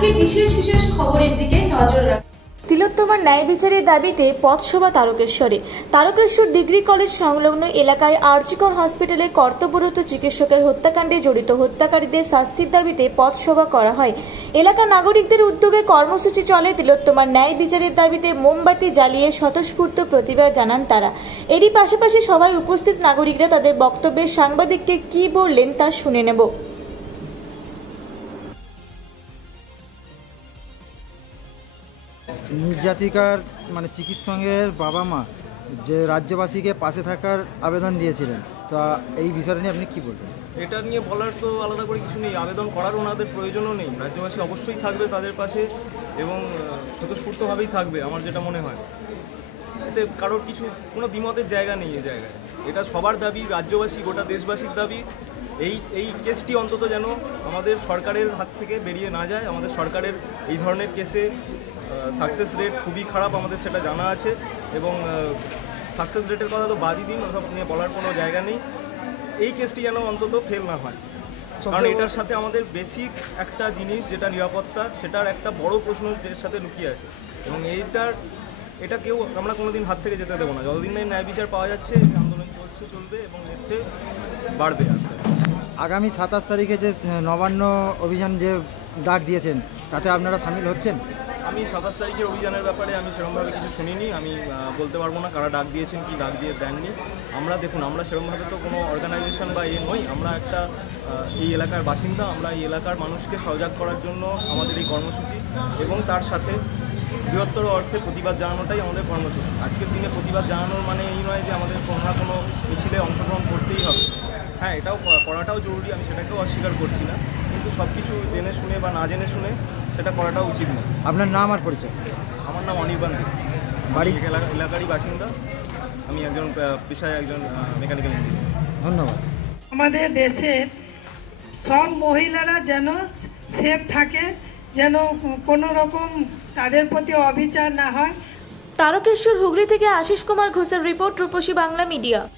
আজকে বিশেষ বিশেষ খবরের দিকে নজর রাখুন। তিলোত্তমার ন্যায় বিচারের দাবিতে পথসভা তারকেশ্বরে। তারকেশ্বর ডিগ্রি কলেজ সংলগ্ন এলাকায় আরজিকর হসপিটালে কর্তব্যরত চিকিৎসকের হত্যাকাণ্ডে জড়িত হত্যাকারীদের শাস্তির দাবিতে পথসভা করা হয়। এলাকার নাগরিকদের উদ্যোগে কর্মসূচি চলে। তিলোত্তমার ন্যায় বিচারের দাবিতে মোমবাতি জ্বালিয়ে স্বতঃস্ফূর্ত প্রতিবাদ জানান তারা। এরই পাশাপাশি সভায় উপস্থিত নাগরিকরা তাদের বক্তব্যে সাংবাদিককে কি বললেন তা শুনে নেব। নির্যাতিকার চিকিৎসকের বাবা মা যে রাজ্যবাসীকে পাশে থাকার আবেদন দিয়েছিলেন, তা এই বিষয়টা নিয়ে আপনি কি বলবেন? এটা নিয়ে বলার তো আলাদা করে কিছু নেই, আবেদন করার ওনাদের প্রয়োজনও নেই। রাজ্যবাসী অবশ্যই থাকবে তাদের পাশে এবং স্বতঃস্ফূর্তভাবেই থাকবে, আমার যেটা মনে হয়। এতে কারোর কিছু কোনো দ্বিমতের জায়গা নেই। এই জায়গায় এটা সবার দাবি, রাজ্যবাসী গোটা দেশবাসীর দাবি। এই কেসটি অন্তত যেন আমাদের সরকারের হাত থেকে বেরিয়ে না যায়। আমাদের সরকারের এই ধরনের কেসে সাকসেস রেট খুবই খারাপ, আমাদের সেটা জানা আছে। এবং সাকসেস রেটের কথা তো বাদই দিন, ওসব নিয়ে বলার কোনো জায়গা নেই। এই কেসটি যেন অন্তত ফেল না হয়, কারণ এটার সাথে আমাদের বেসিক একটা জিনিস যেটা নিরাপত্তা, সেটার একটা বড় প্রশ্ন এর সাথে লুকিয়ে আছে। এবং এটা কেউ আমরা কোনোদিন হাত থেকে যেতে দেবো না। যতদিন না ন্যায় বিচার পাওয়া যাচ্ছে এই আন্দোলন চলবে এবং এর চেয়ে বাড়বে। আগামী 27 তারিখে যে নবান্ন অভিযান যে ডাক দিয়েছেন, তাতে আপনারা সামিল হচ্ছেন? আমি 27 তারিখের অভিযানের ব্যাপারে আমি সেরকমভাবে কিছু শুনিনি। আমি বলতে পারবো না কারা ডাক দিয়েছেন কি ডাক দিয়ে দেননি। আমরা সেরকমভাবে তো কোনো অর্গানাইজেশন বা নই। আমরা একটা এই এলাকার বাসিন্দা। আমরা এই এলাকার মানুষকে সজাগ করার জন্য আমাদের এই কর্মসূচি, এবং তার সাথে বৃহত্তর অর্থে প্রতিবাদ জানানোটাই আমাদের কর্মসূচি। আজকের দিনে প্রতিবাদ জানানোর মানে এই নয় যে আমাদের কোনো না কোনো মিছিলে অংশগ্রহণ করতেই হবে। হ্যাঁ, এটাও করাটাও জরুরি, আমি সেটাকেও অস্বীকার করছি না, কিন্তু সব কিছু জেনে শুনে বা না জেনে শুনে সেটা করাটাও উচিত নয়। আপনার নাম আর পরিচয়? আমার নাম অনির্বাণ দে, বাড়ি এলাকারই বাসিন্দা। আমি একজন পেশায় একজন মেকানিক্যাল ইঞ্জিনিয়ার। ধন্যবাদ। আমাদের দেশের সব মহিলারা যেন সেফ থাকে, যেন কোনো রকম তাদের প্রতি অবিচার না হয়। তারকেশ্বর হুগলি থেকে আশিস কুমার ঘোষের রিপোর্ট, রূপসী বাংলা মিডিয়া।